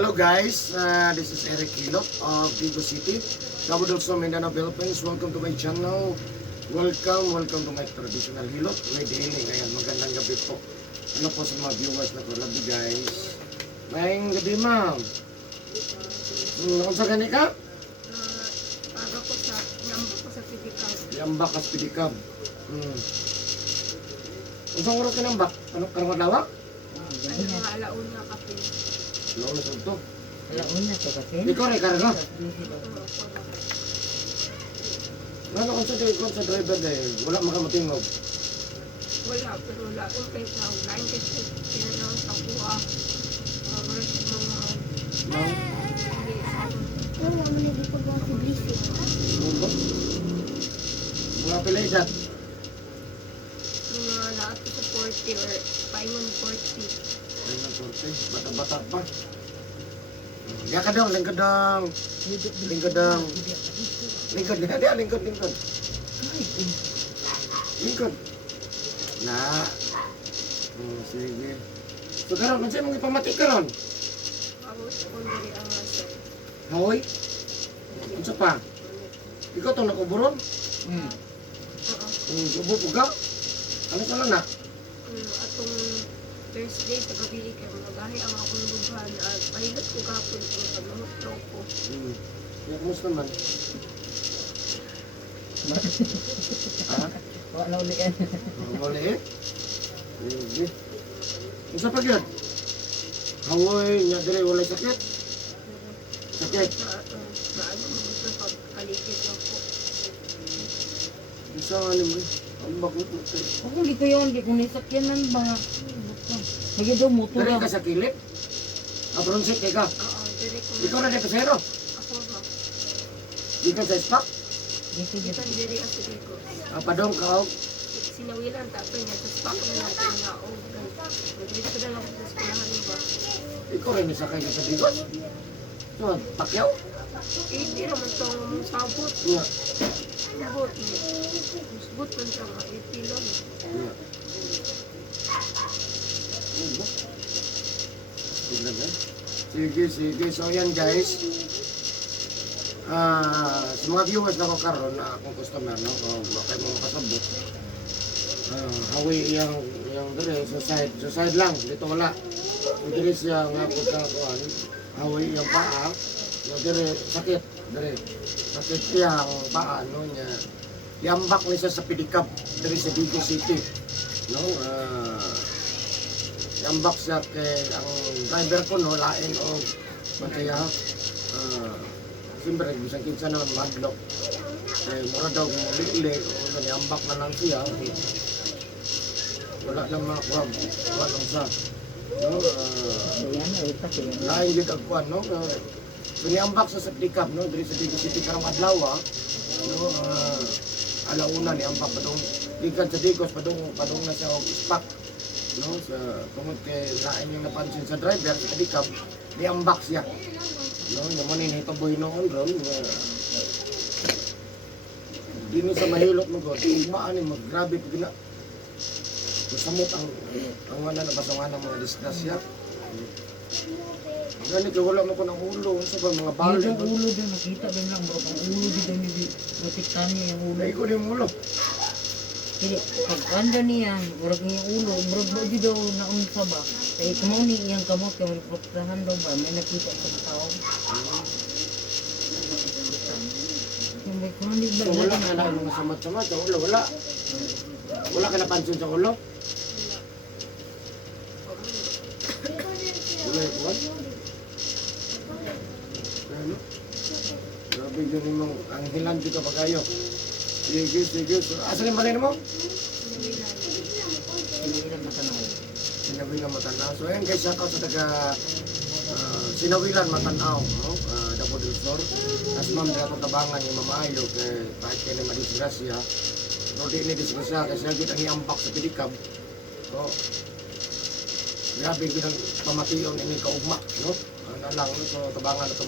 Hello guys, this is Eric Hilot of Vigo City, Cabo Delso, Mindanao, Philippines. Welcome to my channel. Welcome to my traditional Hilot. May daily ngayon, magandang gabi po. Ano po sa mga viewers na ko, love you guys. Maayong gabi ma'am. Kung sa gani ka? Para ko sa yamba ko sa pidikal. Yamba kas pidikab. Kung saan oras ka ng bak? Ano karang adlaw? Ano mga alauna kape. Laulas ito. Alauna to kasi. Ikaw rin karga. Oo. Ano kung sa driver dahil wala makamatingog. Wala, pero wala ko kay sa online kasi pinanaw sa kuha. Wala sa mga Ma'am, hindi sa Wala mo na di pag si Blissy. ano ba? Mga pila edad. mga lahat ko sa 40 or paingon 40. Ay, ng sorte. Bata-bata pa. Lingkod daw, lingkod daw. Lingkod daw. Lingkod, lingkod. Lingkod. Na. Sige. So, karon, ano sa'yo mong ipamati karon? Ako sa kundari ang asa. Hawoy? Ano sa pa? Ikaw itong nakuburon? Oo. Subo po ka? Ano sa na? Atong Thursday sa gabi kay mga gahi ang akong lubhan at pahilot ko gapon kung pagmamutraw ko. Ya, kumusta man? Ha? Wala uli yan. Mali eh? Sige. Ano sa pag-yun? Hawoy, niya dire, walay sakit? Sakit? Sa ano mo gusto pagkaligid lang po. Isa ano mo eh? Ang bakit mo tayo? Ako hindi ko yun, hindi ko nisakyanan ba? Lagi daw motor Dire lang. ka sa kilip? Abronsit ka? Oo, direct ko. Ikaw na di pasero? Ako ba? Di ka sa stock? Dito, dito. Ikan diri ako dito. Padong ka o? Sinawilan tapo niya, tapos bako na natin nga o. Dito na lang ako sa eskulahan mo ba? Ikaw rin nisakay ka sa bigot? So, pakyaw? Eh, hindi naman itong sabot. Nga. Sabot niya. Sabot man siya nga, itilon. Nga. Ano ba? Tignan na. Sige. So, yan guys. Sa mga viewers na ko karon na akong customer, no? Bakit mo kasabot. Hawi yung dire sa side lang, dito wala. Yung dire siya nga pagkakuan, hawi yung paa, yung dire sakit, dire. Sakit yung paa, no? Niya. Yambak ni siya sa pedicab, dire sa Vigo City. No? Yambak siya kay ang driver ko, no? Lain o mataya. Siyempre, bisang kinsa naman madlock. Eh, mura daw kung lili, o yambak na lang siya. Wala lang makuha, wala lang siya. No, Ayan, ay kasi. lain yun ang kuhan, no? Piniambak sa pedicab, no? Diri sa Vigo City karong adlaw, no? Alauna ni ambak padung gikan sa Digos padung na siya og spak, no? Sa tungod kay lain yung napansin sa driver sa pedicab, niambak siya. No, naman ni hitaboy noon ron. Dini sa mahilot mo ko, maan ni maggrabe pag na. Masamot ang wala na basangan ng mga disgrasya. Gani kay wala mo ko ng ulo sa ba mga bali. Dito ulo din, nakita din lang. Bro, ang ulo dito, hindi natiktan niya yung ulo. Dai ko ni ulo. Hindi, pag anda niya, urag niya yung ulo, bro, di daw naunsa ba? Kaya kumaw ni iyang kamot, kaya may proktahan daw ba? May nakita sa tao. Yung may kumaw di ba? So wala ka na mga samat-samat sa ulo, wala. Wala ka napansin sa ulo. Wala ko. Ano? Grabe yun yung ang hilan dito pa kayo. Sige. So, asan yung balay mo? Sinawilan. Hindi ilang matanaw. Sinawilan Matanaw. So ayan guys, shoutout sa taga Sinawilan Matanaw, no? Dabo del Sur. As ma'am dito tabangan yung mamayo kay kahit kay na madisgrasya. No di ni disgrasya kasi lagi ang iambak sa pedicab. So grabe gyud ang pamation ini kaugma, no? Ano lang no? So tabangan na to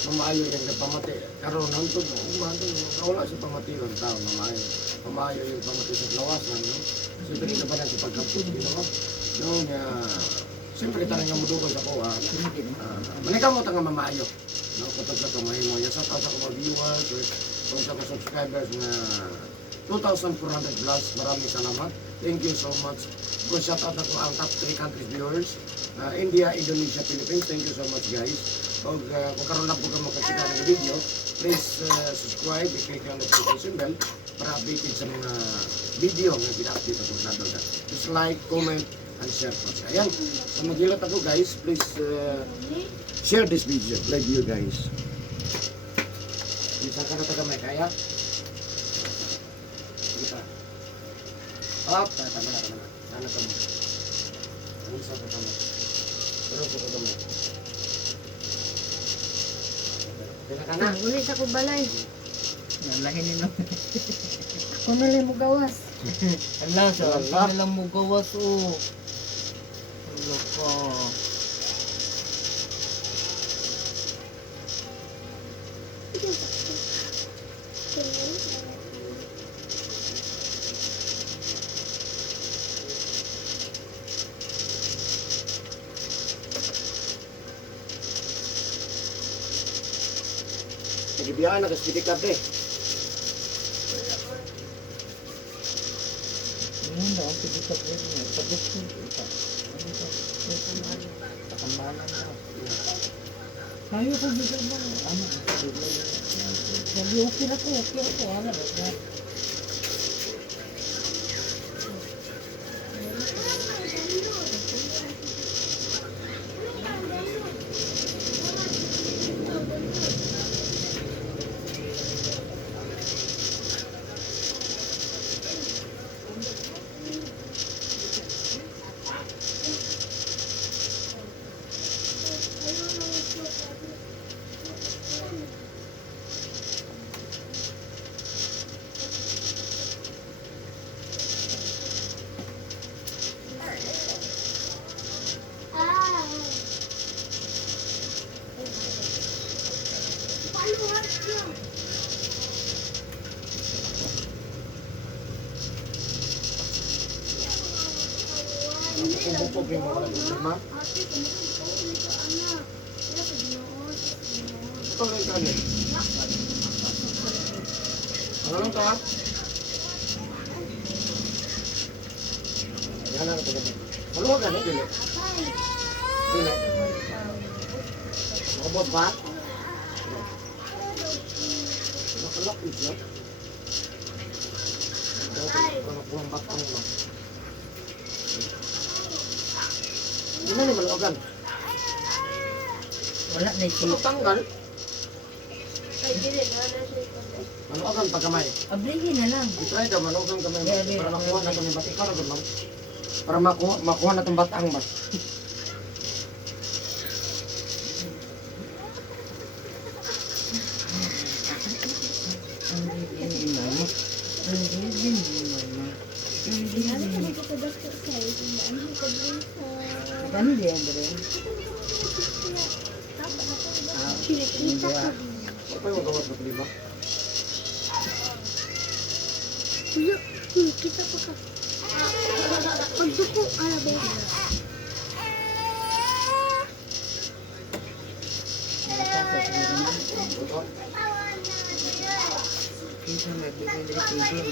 mamayo yung nagpamati. Karon hantod umado wala si pamation tao mamayo. Mamayo yung pamati sa lawasan, no? Siyempre na ba na sa pagkapit, no? No, nga Siyempre, tanong nga mudugan sa ko, manikam mo nga mamaayo. No, kutog sa ito, mahimo. Yung sa taas ako mga viewers, or kung sa mga subscribers na 2,400 plus, maraming salamat. Thank you so much. Kung shout out ako ang top 3 countries viewers, India, Indonesia, Philippines. Thank you so much guys. Kung karoon lang po ka makakita ng video, please subscribe, i-click ang notification bell para updated sa mga video na pina-update ako sa doon. Just like, comment, and share po. Ayan, sa magilot ako guys, please share this video. Like you guys. Bisa ka na taga may kaya? Kita. Up, tama na. Sana ka mo. Ano sa ka mo? Pero po ka mo. Pila ka na? Ulit ako balay. Nalahin nila. Ako na lang mo gawas. Ala, sa akin na lang mo gawas o. Ala ka. Sige biyahan na, kasi pitik ka pre. Ngayon daw, sige ka po niya. Pagod ko ito. Ano ka? Takamalan na. Sayo ko dito ba? Ano? Sabi, okay na ko. Ano ba? Bubog yung mga problema. Ito lang ka niya. Ano lang ka? Yan na ito gabi. Maluwag ka na, Dili. Dili. Makabot ba? Nakalak yun siya. Kalau pulang batang mo. Gimana nih maluwagan? Wala na Kalau ito. tanggal, Ay, dili na siya. maluwagan pag kamay. Ablihin na lang. I-try daw, maluwagan kamay. Yeah, Para makuha na itong batik. Ikaw na doon, ma'am. Ano Para makuha na itong batang ba? Ang bigyan ni mama. Ang bigyan ni mama. Ang bigyan ni mama. Ano dia yang beri? Apa yung gawas na lima? Kita pakai. Untuk alabe. Kita may bigyan dari Bin.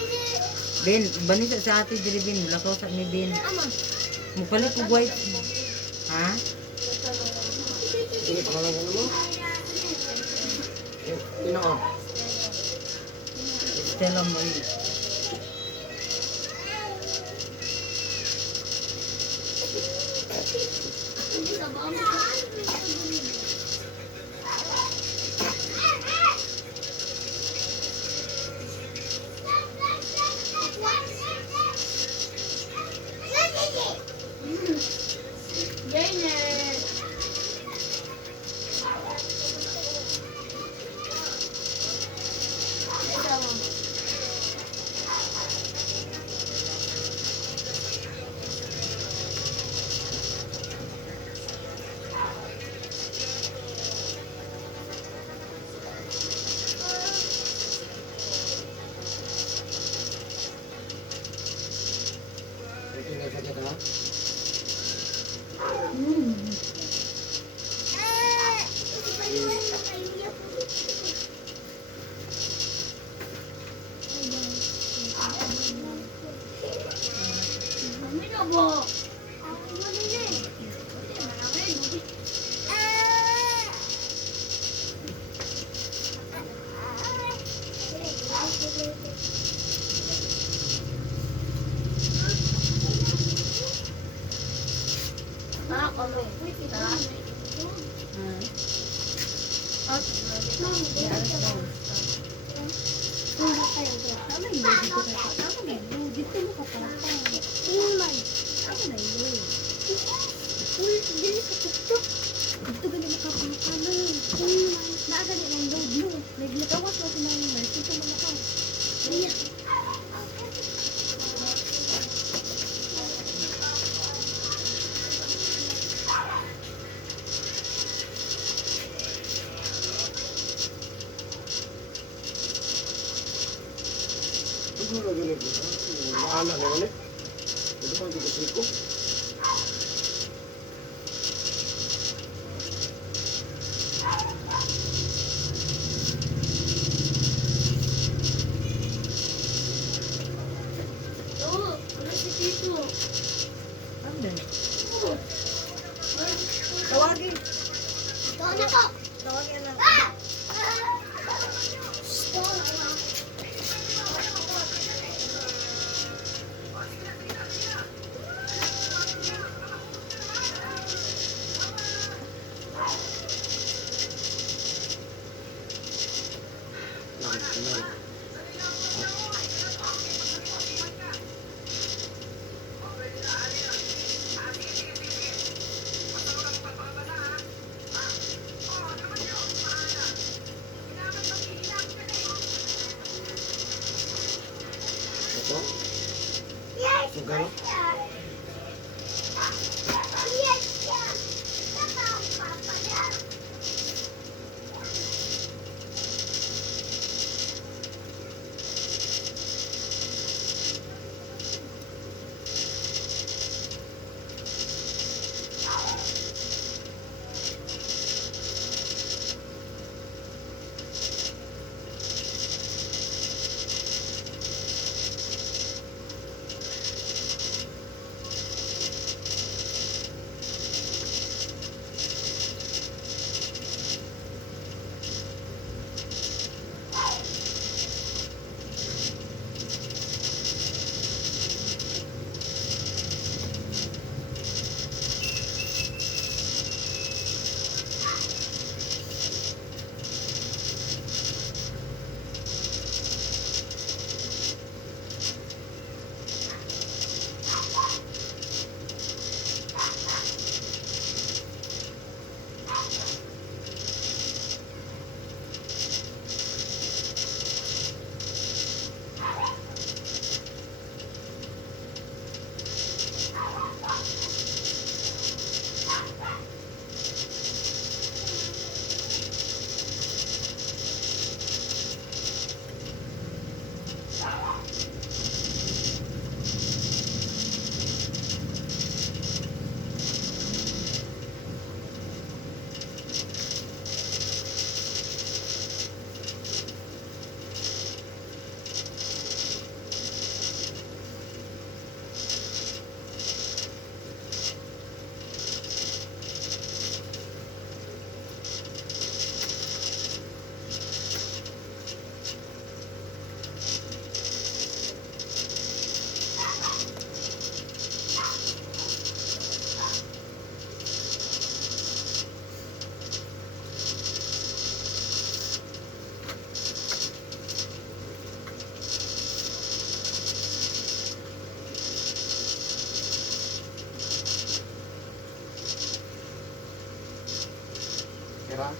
Ben, banisa sa ate dari Ben. Wala ka sa ni Ben. Mupalit ko white. Ha? Ini pangalan mo? Sino ka? Stella Marie. Tinggal saja dah. Ah, kami. Kita. At, Mami, alas na. hindi tayo doon. Tama yung load dito ka. Tama na yung load. Dito mo ka pa. Tingin man. Tama na yung load. Uy, dili ka tuktok. Dito ganun makapangkalan. Tingin man. Naagali ng load mo. Naglagawas mo sa mga mercy sa mga ka. Iya. Siguro ganun ko. Maala naman eh. Ito pa hindi ko siko. Oo, wala si Tito. Ano? Tawagin. Doon na ko. Tawagin lang. Ito? Sugar? Kira?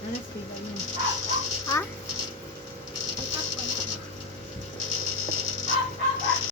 Alas, kailan yun? Ha?